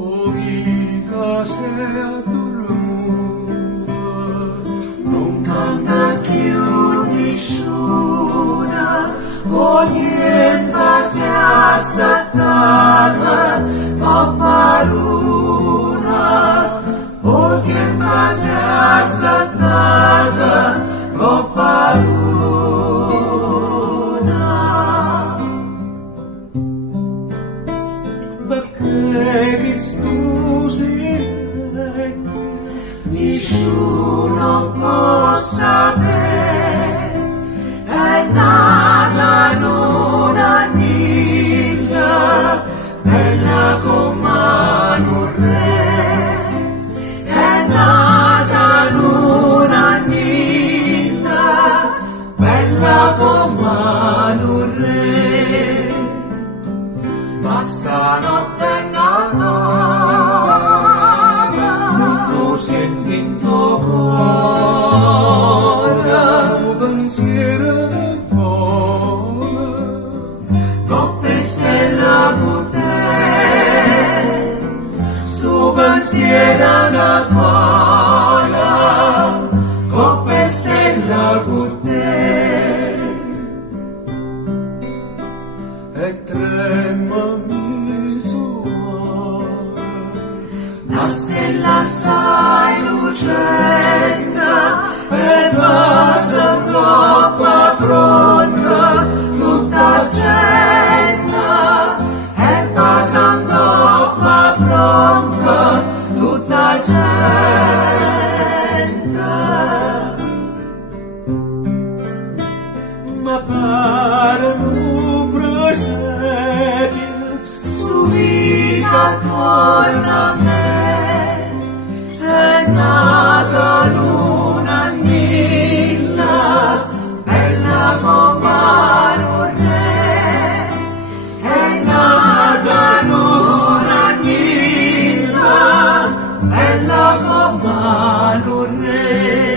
Oiga sea dormuta, non canta più nessuna, ogni base assattata, papà luna, ogni base assattata, papà luna. Perché sto silenzio nessuno può sapere, è nata in una niglia bella come un re, è nata in una niglia bella come un re, ma stanotte è nata, non lo sento in tuo cuore, suo pensiero del cuore, notte stella con te, suo pensiero del cuore, notte stella con te, e tremami suore, la stella sai lucenda, e basta troppa fronte, tutta gente, e basta troppa fronte, tutta gente. Ma pare un presepio, stu vita torna a me, è nata l'una nilla, bella come un re, è nata l'una nilla, bella come un re.